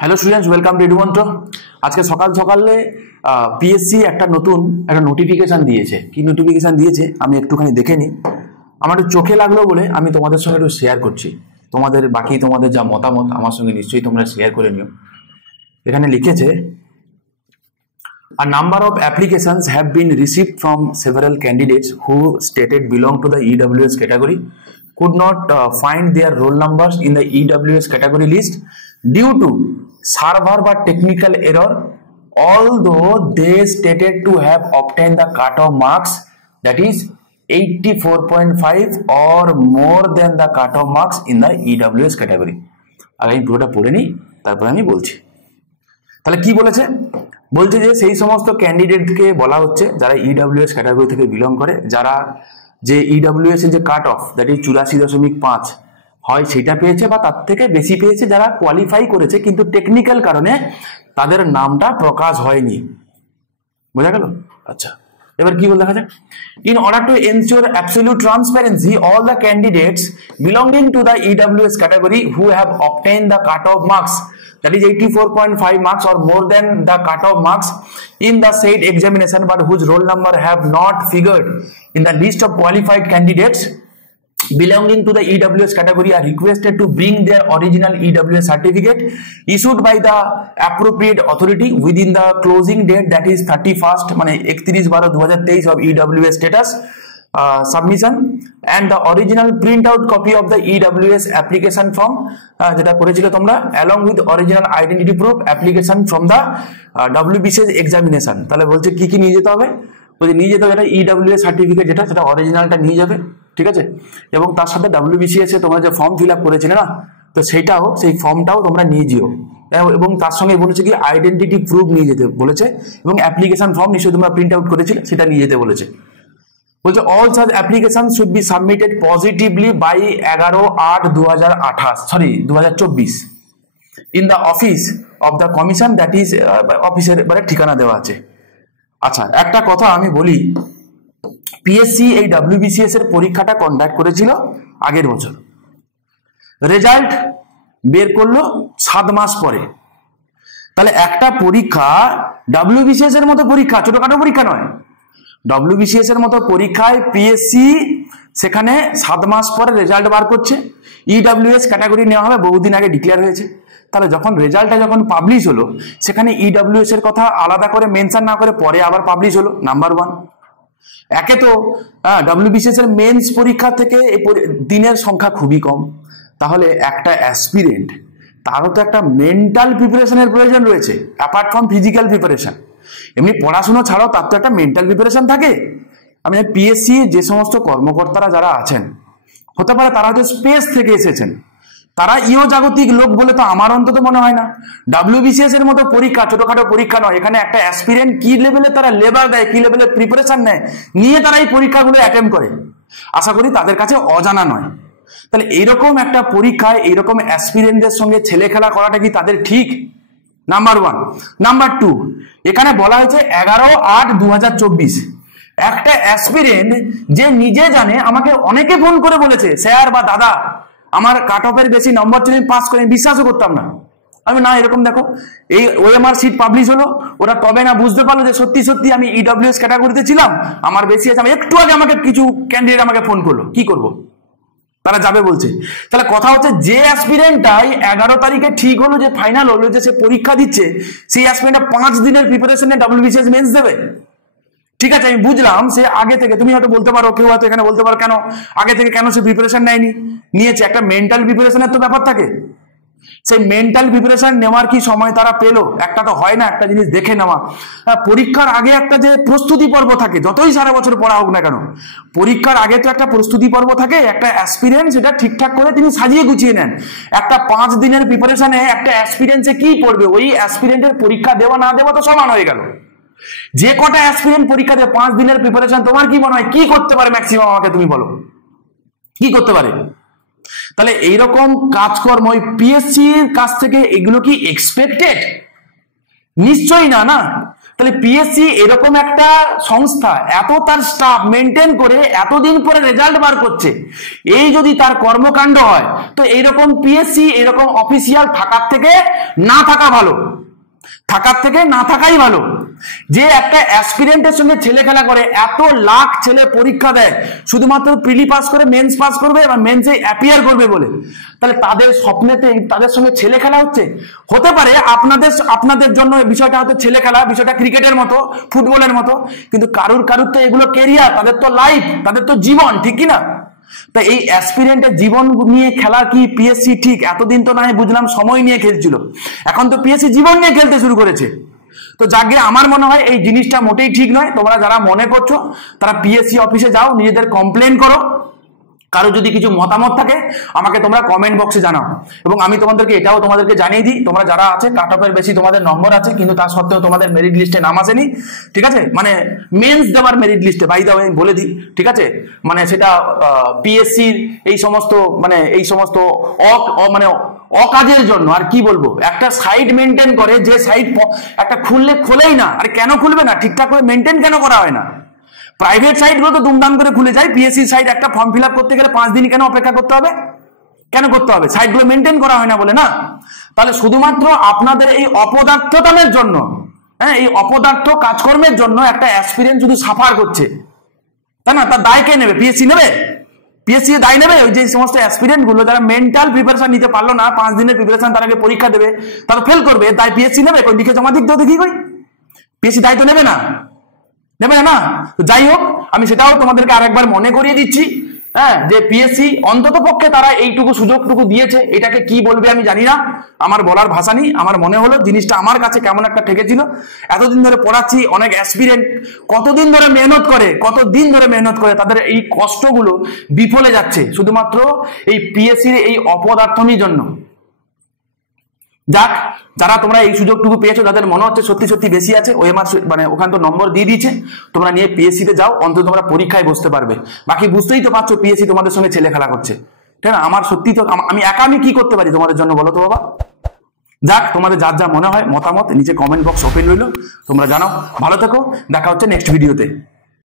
Hello students, welcome to Edumantra. আজকে সকাল সকালে পিএসসি একটা নতুন নোটিফিকেশন দিয়েছে। কি নোটিফিকেশন দিয়েছে আমি একটুখানি দেখে নিই। আমার একটু চোখে লাগলো বলে আমি তোমাদের সঙ্গে একটু শেয়ার করছি। তোমাদের যা মতামত আমার সঙ্গে নিশ্চয়ই তোমরা শেয়ার করে নিও। এখানে লিখেছে, a number of applications have been received from several candidates who stated belong to the EWS category could not find their roll numbers in the EWS category list due to server but technical error, although they stated to have obtained the cutoff marks, that is 84.5 or more than the cutoff marks in the EWS category. আগে আমি পুরোটা পড়ে নিই, তারপরে আমি বলছি। তাহলে কি বলেছে? বলছে যে সেই সমস্ত ক্যান্ডিডেটকে বলা হচ্ছে যারা ইডব্লিউএস ক্যাটাগরি থেকে বিলং করে, যারা যে ইডব্লিউএস এর যে কাট অফ দ্যাট ইজ 84.5 হয় সেটা পেয়েছে বা তার থেকে বেশি পেয়েছে, যারা কোয়ালিফাই করেছে কিন্তু টেকনিক্যাল কারণে তাদের নামটা প্রকাশ হয়নি। বোঝা গেল? আচ্ছা, এবার কি বলে দেখা যায়, in order to ensure absolute transparency all the candidates belonging to the EWS category who have obtained the cut off marks, that is 84.5 marks or more than the cutoff marks in the said examination but whose roll number have not figured in the list of qualified candidates belonging to the EWS category are requested to bring their original EWS certificate issued by the appropriate authority within the closing date, that is 31st মানে 31/12/2023 of EWS status submission, and the original printout copy of the EWS application form যেটা করেছিল তোমরা, along with original identity proof application from the WBCS examination। তাহলে বলছে কি কি নিয়ে যেতে হবে? বলছে নিয়ে যেতে হবে এটা EWS সার্টিফিকেট, যেটা সেটা অরিজিনালটা নিয়ে যাবে, ঠিক আছে? এবং তার সাথে WBCS এ তোমরা যে ফর্ম ফিল আপ করেছিলে না, তো সেই ফর্মটাও তোমরা নিয়ে যেও। এবং তার সঙ্গে বলেছে কি আইডেন্টিটি প্রুফ নিয়ে যেতে বলেছে, এবং অ্যাপ্লিকেশন ফর্ম নিশ্চয়ই তোমরা প্রিন্ট আউট করেছিলে সেটা নিয়ে যেতে বলেছে। বলছে all such applications should be submitted positively by 11/8/2024 in the office of the commission, that is অফিসের ঠিকানা দেওয়া আছে। আচ্ছা, একটা কথা আমি বলি, পিএসসি এই WBCS এর পরীক্ষাটা কন্ডাক্ট করেছিল আগের বছর, রেজাল্ট বের করলো 7 মাস পরে। তাহলে একটা পরীক্ষা WBCS এর মতো পরীক্ষা, ছোটখাটো পরীক্ষা নয়, WBCS এর মতো পরীক্ষায় পিএসসি সেখানে 7 মাস পরে রেজাল্ট বার করছে। ইডব্লিউএস ক্যাটাগরি নেওয়া হবে বহুদিন আগে ডিক্লেয়ার হয়েছে। তাহলে যখন রেজাল্টটা যখন পাবলিশ হলো, সেখানে ইডব্লিউএস এর কথা আলাদা করে মেনশন না করে পরে আবার পাবলিশ হলো। নাম্বার 1, একে তো WBCS এর মেন্স পরীক্ষা থেকে এই দিনের সংখ্যা খুবই কম। তাহলে একটা অ্যাসপিরেন্ট তারও তো একটা মেন্টাল প্রিপারেশনের প্রয়োজন রয়েছে, অ্যাপার্ট ফ্রম ফিজিক্যাল প্রিপারেশন। এমনি পড়াশোনা ছাড়াও তার তো একটা মেন্টাল প্রিপারেশন থাকে। আমি পিএসসি যে সমস্ত কর্মকর্তারা যারা আছেন, হতে পারে তারা হয়তো স্পেস থেকে এসেছেন, তারা ইও জাগতিক লোক বলে তো আমার অন্তত মনে হয় না। WBCS এর মতো পরীক্ষা ছোটখাটো পরীক্ষা নয়, এখানে একটা অ্যাসপিরেন্ট কি লেভেলে তারা লেবার দেয়, কি লেভেলে প্রিপারেশন নেয়, নিয়ে তারা এই পরীক্ষাগুলো অ্যাটেম্প করে, আশা করি তাদের কাছে অজানা নয়। তাহলে এইরকম একটা পরীক্ষায় এইরকম অ্যাসপিরেন্টদের সঙ্গে ছেলে খেলা করাটা কি তাদের ঠিক? নাম্বার 1। নাম্বার 2, এখানে বলা হয়েছে 11/8/2024। একটা অ্যাসপিরেন্ট যে নিজে জানে, আমাকে অনেকে ফোন করে বলেছে স্যার বা দাদা আমার কাট অফের বেশি নম্বর ছিল, পাস করে বিশ্বাসও করতাম না। আমি না, এরকম দেখো এই ওএমআর সিট পাবলিশ হলো, ওরা তবে না বুঝতে পারলো যে সত্যি সত্যি আমি ইডব্লিউএস ক্যাটাগরিতে ছিলাম, আমার বেশি আছে। আমি একটু আগে আমাকে কিছু ক্যান্ডিডেট আমাকে ফোন করলো, কি করব, তারা যাবে বলছে। তাহলে কথা হচ্ছে যে অ্যাসপিরেন্টটাই 11 তারিখে ঠিক হলো, যে ফাইনাল হলো, যে সে পরীক্ষা দিচ্ছে, সেই অ্যাসপিরেন্টটা 5 দিনের প্রিপারেশনে WBCS মেন্স দেবে। ঠিক আছে, আমি বুঝলাম সে আগে থেকে, তুমি হয়তো বলতে পারো, কেউ হয়তো এখানে বলতে পারো কেন আগে থেকে কেন সে প্রিপারেশন নেয়নি, নিয়েছে। একটা মেন্টাল প্রিপারেশনের তো ব্যাপার থাকে, সেই মেন্টাল প্রিপারেশন নেওয়ার কি সময় তারা পেলো? একটা তো হয় না একটা জিনিস দেখে নেওয়া। পরীক্ষার আগে একটা যে প্রস্তুতি পর্ব থাকে, যতই সারা বছর পড়া হোক না কেন, পরীক্ষার আগে তো একটা প্রস্তুতি পর্ব থাকে। একটা অ্যাসপিরেন্ট সেটা ঠিকঠাক করে তিনি সাজিয়ে গুছিয়ে নেন। একটা 5 দিনের প্রিপারেশনে একটা অ্যাসপিরেন্টে কি পড়বে? ওই অ্যাসপিরেন্টের পরীক্ষা দেওয়া না দেওয়া তো সমান হয়ে গেল। যে কটা অ্যাসপিরেন্ট পরীক্ষা দেয় 5 দিনের প্রিপারেশন, তোমার কি মনে হয় কি করতে পারে ম্যাক্সিমাম? আমাকে তুমি বলো কি করতে পারে? তাহলে এইরকম কাজকর্ম পিএসসির কাছ থেকে এগুলো কি এক্সপেক্টেড? নিশ্চয়ই না। না, তাহলে পিএসসি এরকম একটা সংস্থা এত তার স্টাফ মেনটেন করে এতদিন পরে রেজাল্ট বার করছে, এই যদি তার কর্মকাণ্ড হয় তো এইরকম পিএসসি এরকম অফিসিয়াল থাকার থেকে না থাকা ভালো, থাকার থেকে না থাকাই ভালো। যে একটা অ্যাসপিরেন্টের সঙ্গে ছেলে খেলা করে, এত লাখ ছেলে পরীক্ষা দেয় শুধুমাত্র প্রিলি পাস করে মেন্স পাস করবে এবং মেন্সে অ্যাপিয়ার করবে বলে, তাহলে তাদের স্বপ্নেতে তাদের সঙ্গে ছেলে খেলা হচ্ছে। হতে পারে আপনাদের জন্য বিষয়টা হয়তো ছেলে খেলা, বিষয়টা ক্রিকেটের মতো ফুটবলের মতো, কিন্তু কারুর তো এগুলো কেরিয়ার, তাদের তো লাইফ, তাদের তো জীবন, ঠিক কি না? তা এই অ্যাসপিরেন্টের জীবন নিয়ে খেলা কি পিএসসি ঠিক? এতদিন তো নয় বুঝলাম সময় নিয়ে খেলছিল, এখন তো পিএসসি জীবন নিয়ে খেলতে শুরু করেছে। তো যাকে আমার মনে হয় এই জিনিসটা মোটেই ঠিক নয়। তোমরা যারা মনে করছো তারা পিএসসি অফিসে যাও, নিজেদের কমপ্লেন করো। কারো যদি কিছু মতামত থাকে আমাকে তোমরা কমেন্ট বক্সে জানাও, এবং আমি তোমাদেরকে জানিয়ে দিই, তোমরা যারা আছে কাট অফের বেশি তোমাদের নম্বর আছে, কিন্তু তা সত্ত্বেও তোমাদের মেরিট লিস্টে নাম আসেনি, ঠিক আছে? মানে মেন্স দেওয়ার মেরিট লিস্টে, বাই দা ওয়ে আমি বলে দিই, ঠিক আছে? মানে সেটা পিএসসির এই সমস্ত মানে অকাজের জন্য, আর কি বলবো, একটা সাইট মেনটেন করে, যে সাইট একটা খোলেই না। আর কেন খুলবে না? ঠিকঠাক করে মেনটেন কেন করা হয় না? প্রাইভেট সাইটগুলো তো দুমদাম করে খুলে যায়, পিএসসি সাইট একটা ফর্ম ফিল আপ করতে গেলে 5 দিন কেন অপেক্ষা করতে হবে? কেন করতে হবে? সাইটগুলো মেনটেন করা হয় না বলে না? তাহলে শুধুমাত্র আপনাদের এই অপদার্থতার জন্য, হ্যাঁ, এই অপদার্থ কাজকর্মের জন্য একটা অ্যাসপিরেন্ট শুধু সাফার করছে, তাই না? তার দায় কে নেবে? পিএসসি নেবে? পিএসসি দায় নেবে? ওই যে সমস্ত অ্যাসপিরেন্ট গুলো যারা মেন্টাল প্রিপারেশন নিতে পারলো না, 5 দিনের প্রিপারেশন তার আগে পরীক্ষা দেবে, তারা ফেল করবে, তাই পিএসসি নেবে? কই লিখে জমা দিতে দেখি, কই পিএসসি দায়িত্ব নেবে না? নেবে না? তো যাই হোক, আমি সেটাও তোমাদেরকে আরেকবার মনে করিয়ে দিচ্ছি, হ্যাঁ, যে পিএসসি অন্তত পক্ষে তারা এইটুকু সুযোগটুকু দিয়েছে। এটাকে কি বলবে আমি জানি না, আমার বলার ভাষা নেই। আমার মনে হলো জিনিসটা আমার কাছে কেমন একটা ঠেকেছিল। এতদিন ধরে পড়াচ্ছি, অনেক অ্যাসপিরেন্ট কতদিন ধরে মেহনত করে তাদের এই কষ্টগুলো বিফলে যাচ্ছে শুধুমাত্র এই পিএসসির এই অপদার্থনীর জন্য। যাক, যারা তোমরা এই সুযোগটুকু পেয়েছো, যাদের মনে হচ্ছে সত্যি বেশি আছে, ওএমআর মানে ওখানে তো নম্বর দিয়ে দিয়েছে, তোমরা নিয়ে পিএসসি তে যাও, অন্তত তোমরা পরীক্ষায় বসতে পারবে। বাকি বুঝতেই তো পারছো পিএসসি তোমাদের সঙ্গে ছেলে খেলা করছে, ঠিক না? আমার সত্যি তো আমি কি করতে পারি তোমাদের জন্য বলো তো বাবা? যাক, তোমাদের যার যা মনে হয় মতামত নিচে কমেন্ট বক্স ওপেন রইলো, তোমরা জানাও। ভালো থেকো, দেখা হচ্ছে নেক্সট ভিডিওতে।